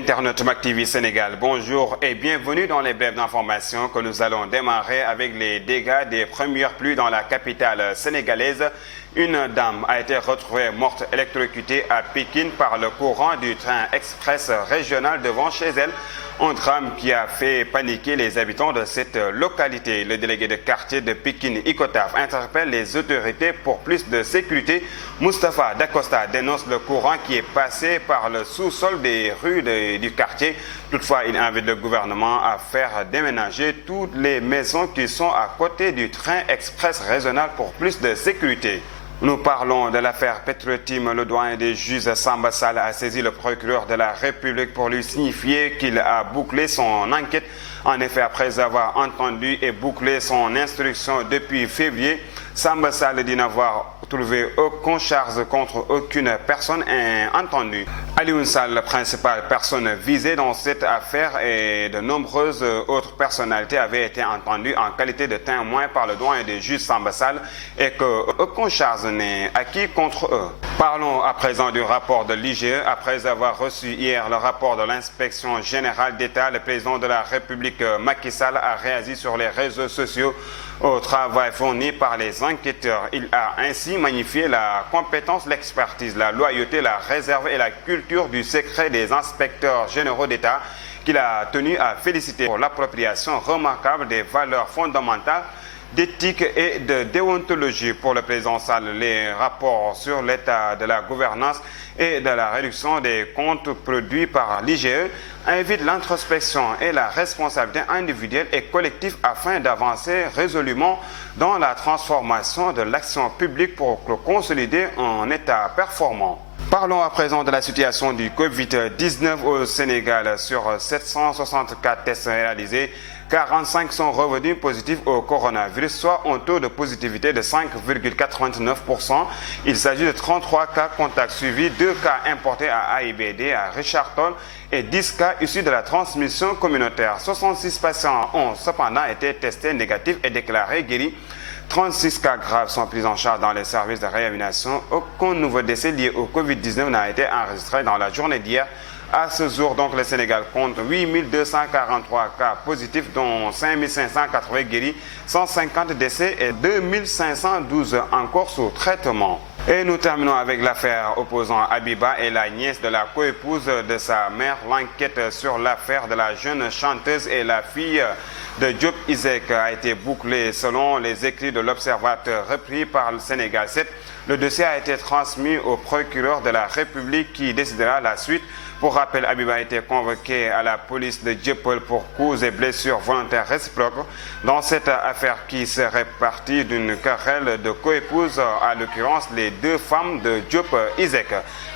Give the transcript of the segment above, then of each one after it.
Internet Mac TV Sénégal, bonjour et bienvenue dans les brèves d'information que nous allons démarrer avec les dégâts des premières pluies dans la capitale sénégalaise. Une dame a été retrouvée morte électrocutée à Pékin par le courant du train express régional devant chez elle. Un drame qui a fait paniquer les habitants de cette localité. Le délégué de quartier de Pékin, Icotaf, interpelle les autorités pour plus de sécurité. Moustapha Dacosta dénonce le courant qui est passé par le sous-sol des rues du quartier. Toutefois, il invite le gouvernement à faire déménager toutes les maisons qui sont à côté du train express régional pour plus de sécurité. Nous parlons de l'affaire Petro-Tim. Le doyen des juges Samba Sall a saisi le procureur de la République pour lui signifier qu'il a bouclé son enquête. En effet, après avoir entendu et bouclé son instruction depuis février, Samba Sall dit n'avoir trouvé aucune charge contre aucune personne entendue. Alioune Sall, la principale personne visée dans cette affaire, et de nombreuses autres personnalités avaient été entendues en qualité de témoins par le doyen des juges Samba Sall et qu'aucune charge n'est acquise contre eux. Parlons à présent du rapport de l'IGE. Après avoir reçu hier le rapport de l'inspection générale d'État, le président de la République Macky Sall a réagi sur les réseaux sociaux au travail fourni par les enquêteurs. Il a ainsi magnifié la compétence, l'expertise, la loyauté, la réserve et la culture du secret des inspecteurs généraux d'État qu'il a tenu à féliciter pour l'appropriation remarquable des valeurs fondamentales d'éthique et de déontologie. Pour le président Sall, les rapports sur l'état de la gouvernance et de la réduction des comptes produits par l'IGE invitent l'introspection et la responsabilité individuelle et collective afin d'avancer résolument dans la transformation de l'action publique pour consolider un état performant. Parlons à présent de la situation du Covid-19 au Sénégal. Sur 764 tests réalisés, 45 sont revenus positifs au coronavirus, soit un taux de positivité de 5,89%. Il s'agit de 33 cas contacts suivis, 2 cas importés à AIBD, à Richard Toll et 10 cas issus de la transmission communautaire. 66 patients ont cependant été testés négatifs et déclarés guéris. 36 cas graves sont pris en charge dans les services de réanimation. Aucun nouveau décès lié au Covid-19 n'a été enregistré dans la journée d'hier. À ce jour, donc, le Sénégal compte 8 243 cas positifs, dont 5 580 guéris, 150 décès et 2 512 encore sous traitement. Et nous terminons avec l'affaire opposant Habiba et la nièce de la coépouse de sa mère. L'enquête sur l'affaire de la jeune chanteuse et la fille de Diop Iseg a été bouclée selon les écrits de l'Observateur repris par le Sénégal 7. Le dossier a été transmis au procureur de la République qui décidera la suite. Pour rappel, Habiba a été convoqué à la police de Dieuppeul pour coups et blessures volontaires réciproques dans cette affaire qui serait partie d'une querelle de coépouses, à l'occurrence les deux femmes de Diop Iseg.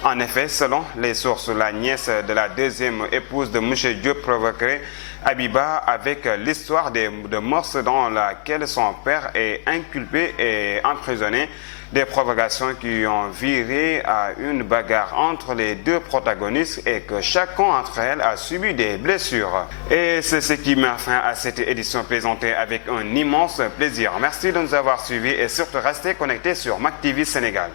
En effet, selon les sources, la nièce de la deuxième épouse de M. Diop provoquerait Habiba avec l'histoire de morse dans laquelle son père est inculpé et emprisonné. Des provocations qui ont viré à une bagarre entre les deux protagonistes et que chacun d'entre elles a subi des blessures. Et c'est ce qui met fin à cette édition présentée avec un immense plaisir. Merci de nous avoir suivis et surtout restez connectés sur Mac TV Sénégal.